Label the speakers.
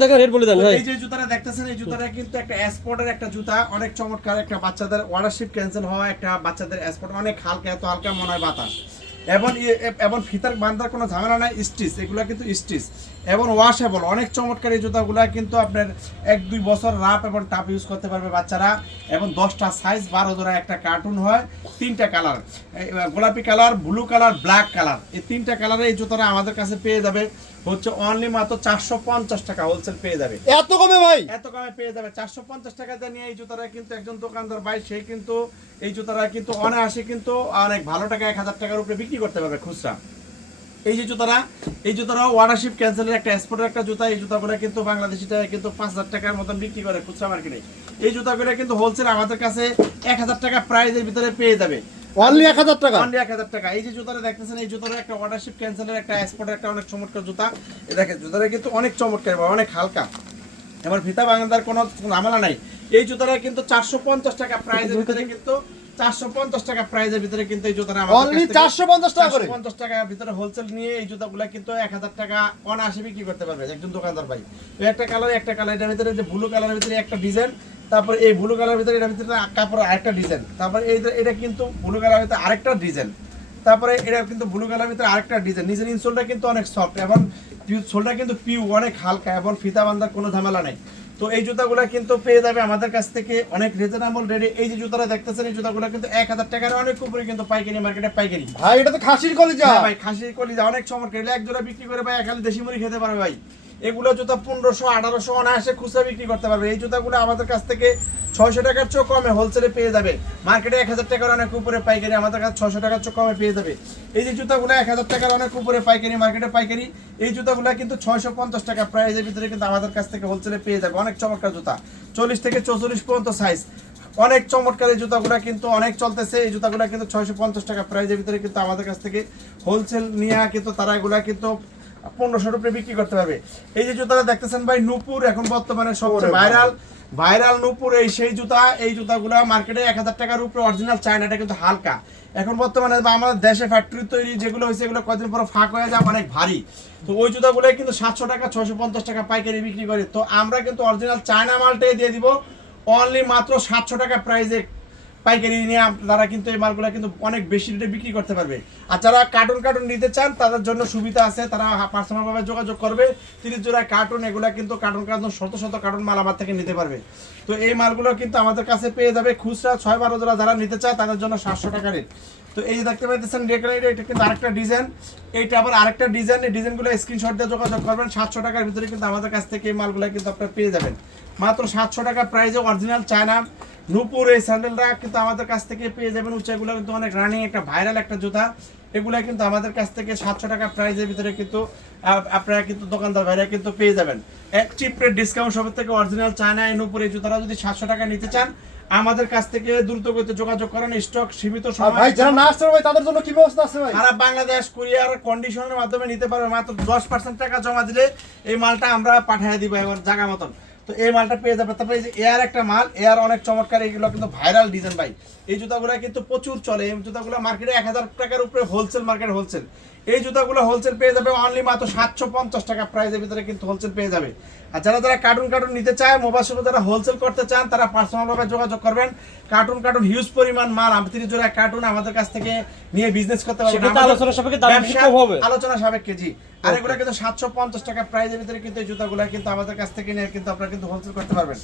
Speaker 1: দেখেন রেট বলে দেন ভাই।
Speaker 2: এই যে জুতাটা দেখতেছেন এই জুতাটা কিন্তু একটা স্পোর্টের একটা জুতা অনেক চমৎকার একটা বাচ্চাদের ওয়াটারশিপ ক্যান্সেল হওয়া একটা বাচ্চাদের স্পোর্ট অনেক হালকা এত হালকা মনে হয় বাতাস। এবং এবং ফিতার বান্ধার কোনো ঝামেলা নাই স্টিচ এগুলো কিন্তু স্টিচ এবং ওয়াশেবল অনেক চমৎকার এই জুতাগুলো কিন্তু আপনার এক দুই বছর রাপ এবং টাপ ইউজ করতে পারবে বাচ্চারা। এবং দশটা সাইজ বারো জোড়া একটা কার্টুন হয় তিনটা কালার গোলাপি colour blue colour black colour এই তিনটা কালারে এই জুতাটা আমাদের কাছে পেয়ে যাবে। হচ্ছে অনলি মাত্র চারশো পঞ্চাশ টাকা হোলসেল পেয়ে যাবে।
Speaker 1: এত কমে ভাই?
Speaker 2: এত কমে পেয়ে যাবে। চারশো পঞ্চাশ টাকাতে নিয়ে এই জুতাটা কিন্তু একজন দোকানদার ভাই সে কিন্তু এই জুতাটা কিন্তু অনায়াসে কিন্তু অনেক ভালো টাকা এক হাজার টাকার উপরে বিক্রি করতে পারবে খুচরা। এই যে জুতারা এই জুতারা ওয়াটারশিপ ক্যান্সেলের একটা এক্সপোর্টের একটা জুতা এই জুতাগুলো কিন্তু বাংলাদেশি বাংলাদেশিটা কিন্তু পাঁচ হাজার টাকার মতন বিক্রি করে খুচরা মার্কেটে এই জুতাগুলো কিন্তু হোলসেল আমাদের কাছে এক হাজার টাকা প্রাইজের ভিতরে পেয়ে যাবে।
Speaker 1: অনলি এক হাজার টাকা?
Speaker 2: অনলি এই যে জুতাটা দেখতেছেন এই জুতার একটা ওয়াটারশিপ ক্যান্সেলের একটা এক্সপোর্টের একটা অনেক চমৎকার জুতা। এই দেখেন জুতাটা কিন্তু অনেক চমৎকার অনেক হালকা। এবার ফিতা বাংলার কোনো ঝামেলা নাই। এই জুতাটা কিন্তু চারশো পঞ্চাশ টাকা প্রাইজের ভিতরে কিন্তু চারশো পঞ্চাশ টাকা প্রাইজের ভিতরে কিন্তু এই জুতাটা
Speaker 1: অনলি টাকা করে?
Speaker 2: ভিতরে হোলসেল নিয়ে এই জুতাগুলা কিন্তু এক হাজার টাকা অনায়াসে বিক্রি করতে পারবে। একজন দোকানদার ভাই। তো একটা কালার একটা কালার এটার ভিতরে যে ব্লু কালারের ভিতরে একটা ডিজাইন তারপর এই ব্লু কালারের ভিতরে এটার ভিতরে কাপড় আরেকটা ডিজাইন তারপর এই এটা কিন্তু ব্লু কালারের ভিতরে আরেকটা ডিজাইন তারপরে এটা কিন্তু ব্লু কালারের ভিতরে আরেকটা ডিজাইন নিজের ইনসোলটা কিন্তু অনেক সফট এবং সোলটা কিন্তু পিউ অনেক হালকা এবং ফিতা বান্ধার কোনো ঝামেলা নেই। তো এই জুতাগুলো কিন্তু পেয়ে যাবে আমাদের কাছ থেকে অনেক রিজনেবল রেটে এই যে জুতাটা দেখতেছেন এই জুতাগুলো কিন্তু এক হাজার টাকার অনেক উপরে কিন্তু পাইকারি মার্কেটে পাইকারি।
Speaker 1: ভাই এটা তো খাসির কলিজা।
Speaker 2: হ্যাঁ ভাই খাসির কলিজা অনেক সময় এগুলো এক জোড়া বিক্রি করে ভাই খালি দেশি মুড়ি খেতে পারবে ভাই। এগুলো জুতা পনেরোশো, আঠারোশো অনায়াসে খুচরা বিক্রি করতে পারবে। এই জুতাগুলো আমাদের কাছ থেকে ছয়শো টাকার চেয়েও কমে হোলসেলে পেয়ে যাবে। মার্কেটে এক হাজার টাকার অনেক উপরে পাইকারি আমাদের কাছে ছশো টাকার চেয়ে কমে পেয়ে যাবে। এই যে জুতাগুলো এক হাজার টাকার অনেক উপরে পাইকারি মার্কেটে পাইকারি, এই জুতাগুলো কিন্তু ছয়শো পঞ্চাশ টাকা প্রাইজের ভিতরে কিন্তু আমাদের কাছ থেকে হোলসেলে পেয়ে যাবে। অনেক চমৎকার জুতা। চল্লিশ থেকে চৌচল্লিশ পর্যন্ত সাইজ অনেক চমৎকার এই জুতাগুলো কিন্তু অনেক চলতেছে। এই জুতাগুলো কিন্তু ছয়শো পঞ্চাশ টাকা প্রাইজের ভিতরে কিন্তু আমাদের কাছ থেকে হোলসেল নিয়ে কিন্তু তারা এগুলা কিন্তু পনেরোশো রুপে বিক্রি করতে পারবে। এই যে জুতাটা দেখতেছেন ভাই নূপুর এখন বর্তমানে সবচেয়ে ভাইরাল ভাইরাল নূপুর এই সেই জুতা এই জুতাগুলো মার্কেটে এক হাজার টাকার উপরে অরিজিনাল চায়নাটা কিন্তু হালকা। এখন বর্তমানে আমাদের দেশে ফ্যাক্টরি তৈরি যেগুলো হয়েছে এগুলো কদিন পর ফাঁক হয়ে যায় অনেক ভারী। তো ওই জুতাগুলো কিন্তু সাতশো টাকা ছশো পঞ্চাশ টাকা পাইকারি বিক্রি করে। তো আমরা কিন্তু অরিজিনাল চায়না মালটাই দিয়ে দিব। অনলি মাত্র সাতশো টাকা প্রাইসে পাইকারি নিয়ে তারা কিন্তু এই মালগুলো কিন্তু অনেক বেশি রেটে বিক্রি করতে পারবে। আর যারা কার্টুন কার্টুন নিতে চান, তাদের জন্য সুবিধা আছে। তারা পার্সোনালভাবে যোগাযোগ করবে। তিরিশ জোড়া কার্টুন এগুলা কিন্তু কার্টুন কার্টুন শত শত কার্টুন মাল আমার থেকে নিতে পারবে। তো এই মালগুলো কিন্তু আমাদের কাছে পেয়ে যাবে খুচরা ছয় বারো জোড়া যারা নিতে চায়, তাদের জন্য সাতশো টাকা রেট তো এই দেখতে পাইতেছেন রেকলাইট এটা কিন্তু আরেকটা ডিজাইন এইটা আবার আরেকটা ডিজাইন এই ডিজাইনগুলো স্ক্রিনশট দিয়ে যোগাযোগ করবেন। সাতশো টাকার ভিতরে কিন্তু আমাদের কাছ থেকে এই মালগুলো কিন্তু আপনারা পেয়ে যাবেন। মাত্র সাতশো টাকা প্রাইসে অরিজিনাল চায়না। নূপুর এই স্যান্ডেলটা কিন্তু আমাদের কাছ থেকে পেয়ে যাবেন। উচ্চাগুলো কিন্তু অনেক রানিং একটা ভাইরাল একটা জুতা। এগুলা কিন্তু আমাদের কাছ থেকে সাতশো টাকা প্রাইসের ভিতরে কিন্তু আপনারা কিন্তু দোকানদার ভাইরা কিন্তু পেয়ে যাবেন। এক চিপ রেট ডিসকাউন্ট সবের থেকে অরিজিনাল চায়না নূপুর এই জুতাটা যদি সাতশো টাকা নিতে চান আমাদের কাছ থেকে দ্রুত গতিতে যোগাযোগ করেন। স্টক সীমিত সময়
Speaker 1: ভাই যারা না আসতে ভাই তাদের জন্য কি ব্যবস্থা আছে ভাই?
Speaker 2: সারা বাংলাদেশ কুরিয়ার কন্ডিশনের মাধ্যমে নিতে পারবে। মাত্র দশ পার্সেন্ট টাকা জমা দিলে এই মালটা আমরা পাঠিয়ে দিব এবার জায়গা মতন। তো এই মালটা পেয়ে যাবে। তারপরে এই যে এয়ার একটা মাল এয়ার অনেক চমৎকার এগুলো কিন্তু ভাইরাল ডিজাইন ভাই। এই জুতাগুলো কিন্তু প্রচুর চলে। এই জুতাগুলো মার্কেটে এক হাজার টাকার উপরে হোলসেল মার্কেট হোলসেল এই জুতাগুলো হোলসেল পেয়ে যাবে অনলি মাত্র সাতশো পঞ্চাশ টাকা প্রাইসের ভিতরে কিন্তু হোলসেল পেয়ে যাবে। আর যারা যারা কার্টুন কার্টুন নিতে চায় মোবাইল সঙ্গে যারা হোলসেল করতে চান তারা পার্সোনাল ভাবে যোগাযোগ করবেন। কার্টুন কার্টুন হিউজ পরিমাণ মাল আমতিরিশ জোড়া কার্টুন আমাদের কাছ থেকে নিয়ে বিজনেস করতে পারবেন
Speaker 1: আলোচনা সাপেক্ষে দাম
Speaker 2: ব্যবসা
Speaker 1: কম হবে।
Speaker 2: আলোচনা সাপেক্ষে জি। আর এগুলো কিন্তু সাতশো পঞ্চাশ টাকা প্রাইজের ভিতরে কিন্তু এই জুতাগুলো কিন্তু আমাদের কাছ থেকে নিয়ে কিন্তু আপনারা কিন্তু হোলসেল করতে পারবেন।